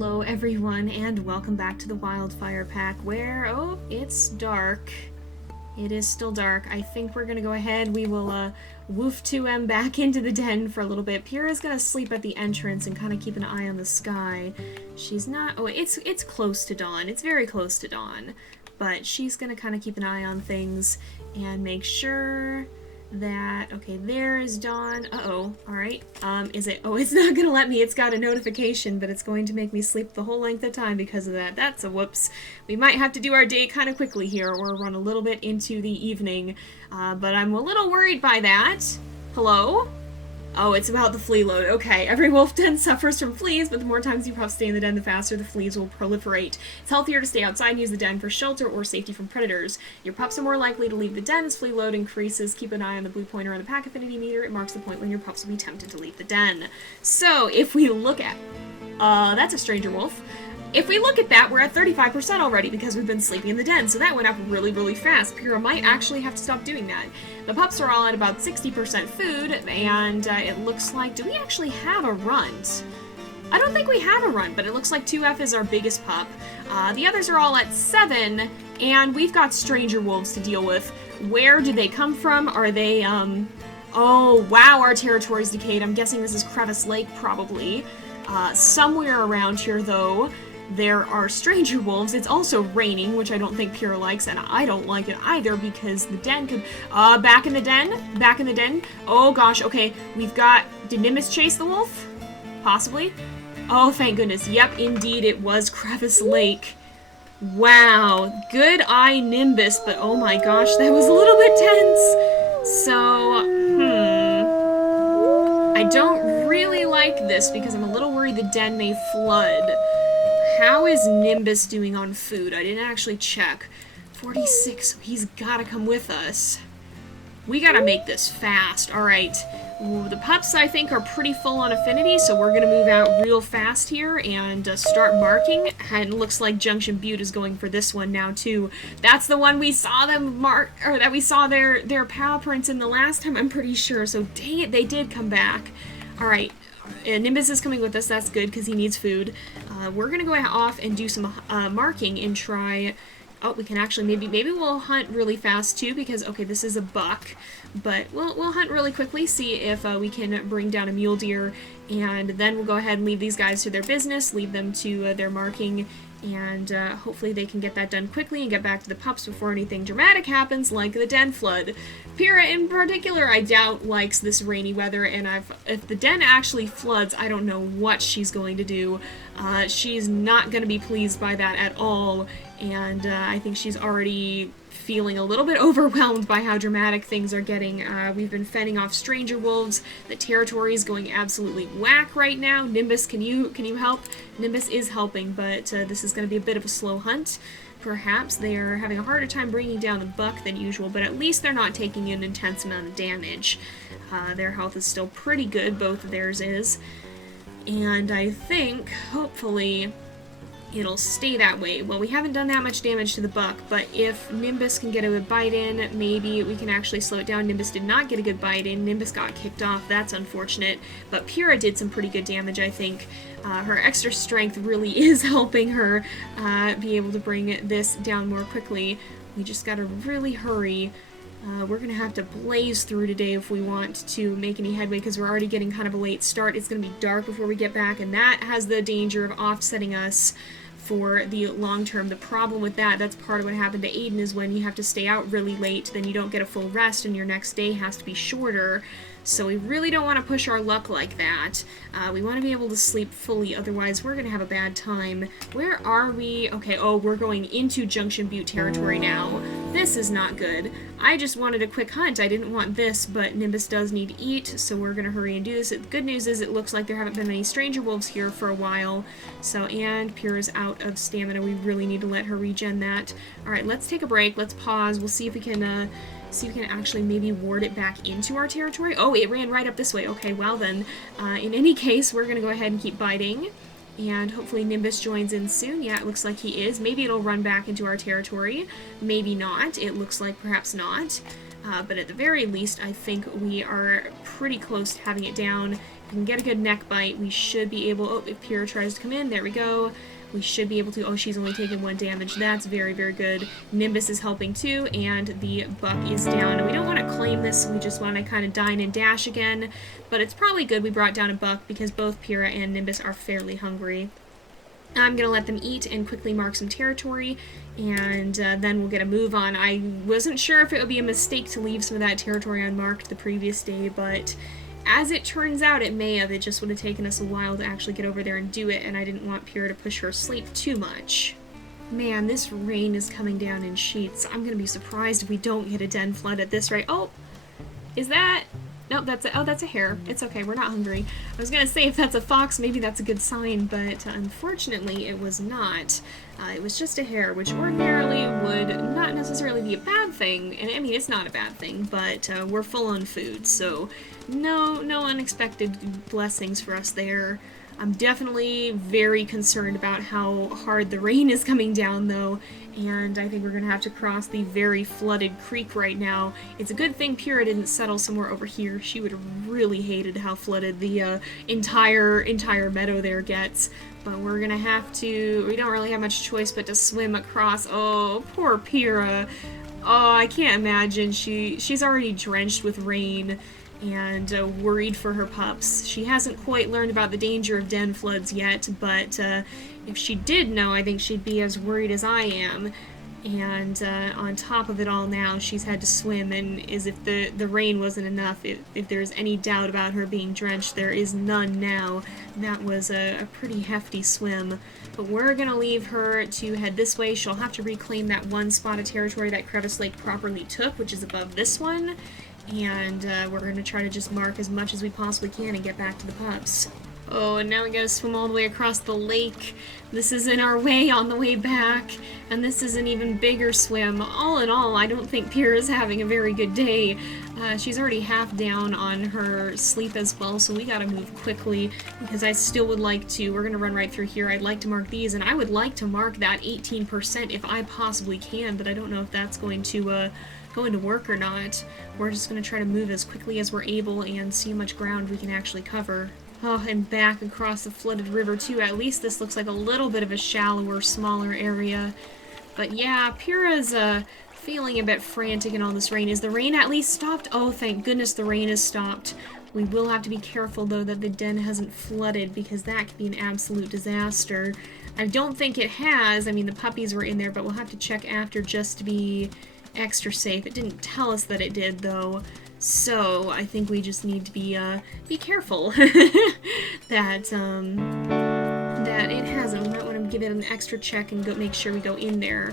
Hello everyone, and welcome back to the Wildfire Pack, where, oh, it's dark. It is still dark. I think we're gonna go ahead. We will, woof 2M back into the den for a little bit. Pyra's gonna sleep at the entrance and kind of keep an eye on the sky. She's not, oh, it's close to dawn. It's very close to dawn. But she's gonna kind of keep an eye on things and make sure that, okay, there is dawn. Uh-oh, alright. Is it, oh, it's not gonna let me. It's got a notification, but it's going to make me sleep the whole length of time because of that. That's a whoops. We might have to do our day kind of quickly here, or run a little bit into the evening, but I'm a little worried by that. Hello? Oh, it's about the flea load. Okay, every wolf den suffers from fleas, but the more times you pups stay in the den, the faster the fleas will proliferate. It's healthier to stay outside and use the den for shelter or safety from predators. Your pups are more likely to leave the den as flea load increases. Keep an eye on the blue pointer on the pack affinity meter. It marks the point when your pups will be tempted to leave the den. So, if we look at... that's a stranger wolf. If we look at that, we're at 35% already because we've been sleeping in the den, so that went up really, really fast. Pyra might actually have to stop doing that. The pups are all at about 60% food, and it looks like... Do we actually have a runt? I don't think we have a runt, but it looks like 2F is our biggest pup. The others are all at 7, and we've got stranger wolves to deal with. Where do they come from? Are they, Oh, wow, our territory's decayed. I'm guessing this is Crevice Lake, probably. Somewhere around here, though, there are stranger wolves. It's also raining, which I don't think Pyra likes, and I don't like it either because the den could... back in the den? Back in the den? Oh gosh, okay, we've got... Did Nimbus chase the wolf? Possibly? Oh, thank goodness. Yep, indeed, it was Crevice Lake. Wow. Good eye, Nimbus, but oh my gosh, that was a little bit tense. So, I don't really like this because I'm a little worried the den may flood. How is Nimbus doing on food? I didn't actually check. 46, so he's gotta come with us. We gotta make this fast. Alright. The pups, I think, are pretty full on affinity, so we're gonna move out real fast here and start marking. And it looks like Junction Butte is going for this one now, too. That's the one we saw them mark, or that we saw their paw prints in the last time, I'm pretty sure. So, dang it, they did come back. Alright. Nimbus is coming with us, that's good, because he needs food. We're gonna go off and do some marking and try... Oh, we can actually, maybe we'll hunt really fast, too, because, okay, this is a buck, but we'll hunt really quickly, see if we can bring down a mule deer, and then we'll go ahead and leave these guys to their business, leave them to their marking, and hopefully they can get that done quickly and get back to the pups before anything dramatic happens, like the den flood. Pyra, in particular, I doubt likes this rainy weather, and if the den actually floods, I don't know what she's going to do. She's not going to be pleased by that at all, and I think she's already feeling a little bit overwhelmed by how dramatic things are getting. We've been fending off stranger wolves. The territory is going absolutely whack right now. Nimbus, can you help? Nimbus is helping, but this is going to be a bit of a slow hunt. Perhaps they are having a harder time bringing down the buck than usual, but at least they're not taking an intense amount of damage. Their health is still pretty good, both of theirs is. And I think, hopefully, it'll stay that way. Well, we haven't done that much damage to the buck, but if Nimbus can get a good bite in, maybe we can actually slow it down. Nimbus did not get a good bite in. Nimbus got kicked off. That's unfortunate. But Pyra did some pretty good damage, I think. Her extra strength really is helping her be able to bring this down more quickly. We just gotta really hurry. We're going to have to blaze through today if we want to make any headway, because we're already getting kind of a late start. It's going to be dark before we get back, and that has the danger of offsetting us for the long term. The problem with that's part of what happened to Aiden, is when you have to stay out really late, then you don't get a full rest, and your next day has to be shorter. So we really don't want to push our luck like that. We want to be able to sleep fully, otherwise we're going to have a bad time. Where are we? Okay, oh, we're going into Junction Butte territory now. This is not good. I just wanted a quick hunt. I didn't want this, but Nimbus does need to eat, so we're going to hurry and do this. The good news is it looks like there haven't been many stranger wolves here for a while. So, and Pyra's out of stamina. We really need to let her regen that. Alright, let's take a break. Let's pause. We'll see if we can... See if we can actually maybe ward it back into our territory. Oh, it ran right up this way. Okay, well then, in any case, we're going to go ahead and keep biting. And hopefully Nimbus joins in soon. Yeah, it looks like he is. Maybe it'll run back into our territory. Maybe not. It looks like perhaps not. but at the very least, I think we are pretty close to having it down. If we can get a good neck bite, we should be able... Oh, if Pyra tries to come in, there we go. We should be able to... Oh, she's only taken 1 damage. That's very, very good. Nimbus is helping too, and the buck is down. We don't want to claim this, we just want to kind of dine and dash again. But it's probably good we brought down a buck because both Pyra and Nimbus are fairly hungry. I'm going to let them eat and quickly mark some territory, and then we'll get a move on. I wasn't sure if it would be a mistake to leave some of that territory unmarked the previous day, but as it turns out, it may have. It just would have taken us a while to actually get over there and do it, and I didn't want Pyra to push her asleep too much. Man, this rain is coming down in sheets. I'm going to be surprised if we don't get a den flood at this rate. Oh, is that... Nope, that's a hare. It's okay, we're not hungry. I was gonna say if that's a fox, maybe that's a good sign, but unfortunately it was not. It was just a hare, which ordinarily would not necessarily be a bad thing, and I mean, it's not a bad thing, but we're full on food, so no unexpected blessings for us there. I'm definitely very concerned about how hard the rain is coming down, though, and I think we're going to have to cross the very flooded creek right now. It's a good thing Pyra didn't settle somewhere over here. She would have really hated how flooded the entire meadow there gets. But we're going to have to... We don't really have much choice but to swim across. Oh, poor Pyra. Oh, I can't imagine. She's already drenched with rain and worried for her pups. She hasn't quite learned about the danger of den floods yet, but if she did know, I think she'd be as worried as I am. And on top of it all now, she's had to swim, and as if the rain wasn't enough, if there's any doubt about her being drenched, there is none now. That was a pretty hefty swim. But we're going to leave her to head this way. She'll have to reclaim that one spot of territory that Crevice Lake properly took, which is above this one. And we're going to try to just mark as much as we possibly can and get back to the pups. Oh, and now we gotta swim all the way across the lake. This is in our way on the way back, and this is an even bigger swim. All in all, I don't think Pyra's having a very good day. She's already half down on her sleep as well, so we gotta move quickly, because I still would like to, we're gonna run right through here, I'd like to mark these, and I would like to mark that 18% if I possibly can, but I don't know if that's going to work or not. We're just gonna try to move as quickly as we're able and see how much ground we can actually cover. Oh, and back across the flooded river too. At least this looks like a little bit of a shallower, smaller area. But yeah, Pyra's feeling a bit frantic in all this rain. Is the rain at least stopped? Oh, thank goodness the rain has stopped. We will have to be careful though that the den hasn't flooded, because that could be an absolute disaster. I don't think it has. I mean, the puppies were in there, but we'll have to check after just to be extra safe. It didn't tell us that it did though. So, I think we just need to be careful that it hasn't. We might want to give it an extra check and go make sure we go in there.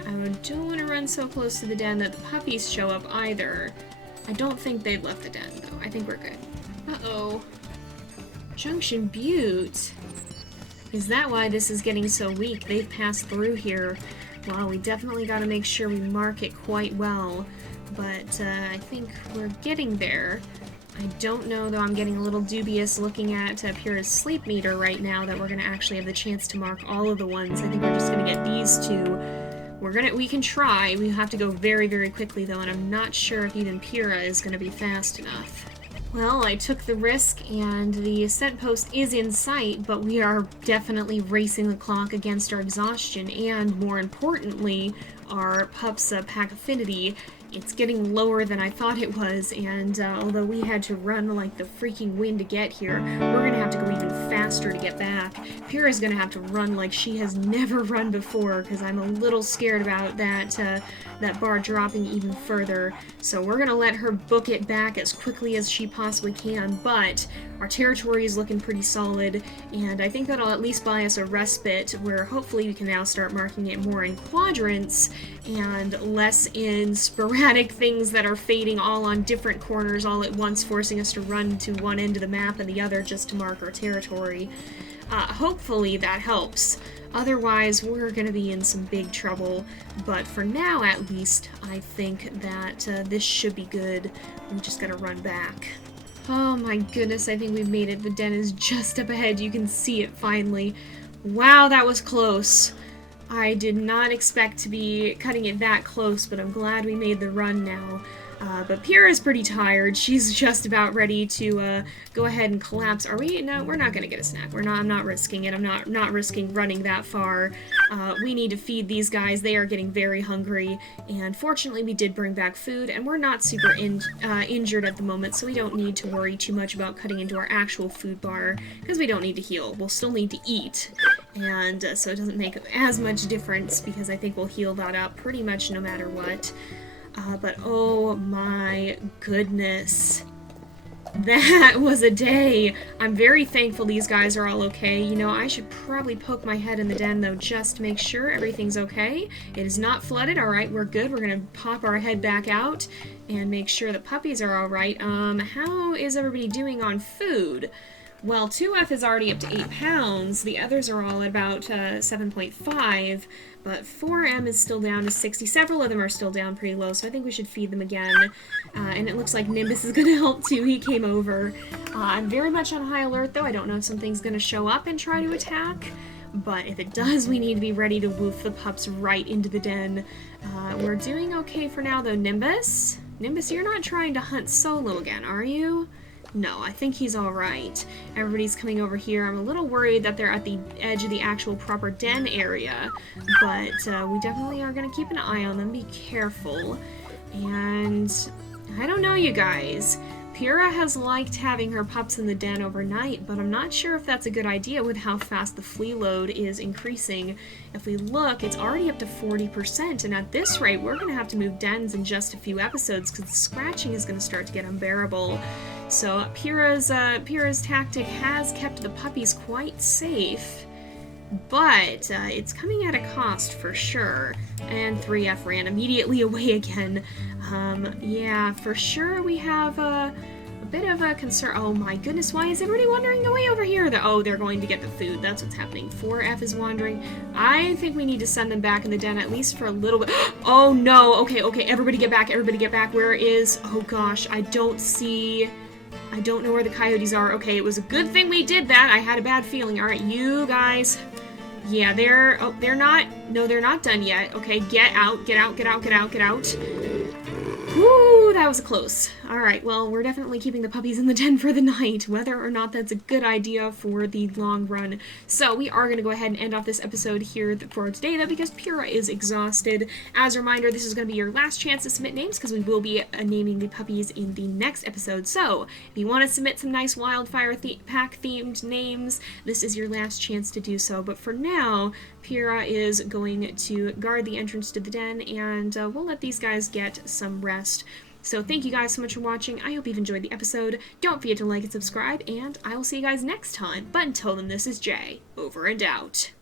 I don't want to run so close to the den that the puppies show up either. I don't think they've left the den, though. I think we're good. Uh-oh. Junction Butte. Is that why this is getting so weak? They've passed through here. Well, we definitely got to make sure we mark it quite well. But I think we're getting there. I don't know, though. I'm getting a little dubious looking at Pyra's sleep meter right now that we're going to actually have the chance to mark all of the ones. I think we're just going to get these two. We can try. We have to go very, very quickly, though, and I'm not sure if even Pyra is going to be fast enough. Well, I took the risk, and the ascent post is in sight, but we are definitely racing the clock against our exhaustion, and more importantly, our pups' pack affinity. It's getting lower than I thought it was, and although we had to run like the freaking wind to get here, we're going to have to go even faster to get back. Pyra's going to have to run like she has never run before, because I'm a little scared about that bar dropping even further. So we're going to let her book it back as quickly as she possibly can, but our territory is looking pretty solid, and I think that'll at least buy us a respite where hopefully we can now start marking it more in quadrants and less in sporadic things that are fading all on different corners all at once, forcing us to run to one end of the map and the other just to mark our territory. Hopefully that helps. Otherwise, we're going to be in some big trouble, but for now at least, I think that this should be good. We just gotta run back. Oh my goodness, I think we've made it. The den is just up ahead. You can see it finally. Wow, that was close. I did not expect to be cutting it that close, but I'm glad we made the run now. But Pyra's pretty tired. She's just about ready to go ahead and collapse. Are we? No, we're not gonna get a snack. I'm not risking it. I'm not risking running that far. We need to feed these guys. They are getting very hungry. And fortunately, we did bring back food, and we're not super injured at the moment, so we don't need to worry too much about cutting into our actual food bar, because we don't need to heal. We'll still need to eat. And so it doesn't make as much difference, because I think we'll heal that up pretty much no matter what. But oh my goodness. That was a day. I'm very thankful these guys are all okay. You know, I should probably poke my head in the den, though, just to make sure everything's okay. It is not flooded. All right, we're good. We're going to pop our head back out and make sure the puppies are all right. How is everybody doing on food? Well, 2F is already up to 8 pounds. The others are all at about 7.5, but 4M is still down to 60. Several of them are still down pretty low, so I think we should feed them again. And it looks like Nimbus is going to help too. He came over. I'm very much on high alert, though. I don't know if something's going to show up and try to attack, but if it does, we need to be ready to woof the pups right into the den. We're doing okay for now, though. Nimbus? Nimbus, you're not trying to hunt solo again, are you? No, I think he's alright. Everybody's coming over here. I'm a little worried that they're at the edge of the actual proper den area, but we definitely are going to keep an eye on them. Be careful. And I don't know, you guys. Pyra has liked having her pups in the den overnight, but I'm not sure if that's a good idea with how fast the flea load is increasing. If we look, it's already up to 40%, and at this rate, we're going to have to move dens in just a few episodes because the scratching is going to start to get unbearable. So Pyra's tactic has kept the puppies quite safe, but it's coming at a cost for sure. And 3F ran immediately away again. Yeah, for sure we have a bit of a concern. Oh my goodness, why is everybody wandering away over here? They're going to get the food. That's what's happening. 4F is wandering. I think we need to send them back in the den at least for a little bit. Oh no, okay, everybody get back, Where is, oh gosh, I don't know where the coyotes are. Okay, it was a good thing we did that. I had a bad feeling. Alright, you guys. Yeah, they're not done yet. Okay, get out. Woo, that was close. Alright, well, we're definitely keeping the puppies in the den for the night, whether or not that's a good idea for the long run. So, we are going to go ahead and end off this episode here for today, though, because Pyra is exhausted. As a reminder, this is going to be your last chance to submit names, because we will be naming the puppies in the next episode. So, if you want to submit some nice Wildfire Pack-themed names, this is your last chance to do so. But for now, Pyra is going to guard the entrance to the den, and we'll let these guys get some rest. So thank you guys so much for watching. I hope you've enjoyed the episode. Don't forget to like and subscribe, and I will see you guys next time. But until then, this is Jay, over and out.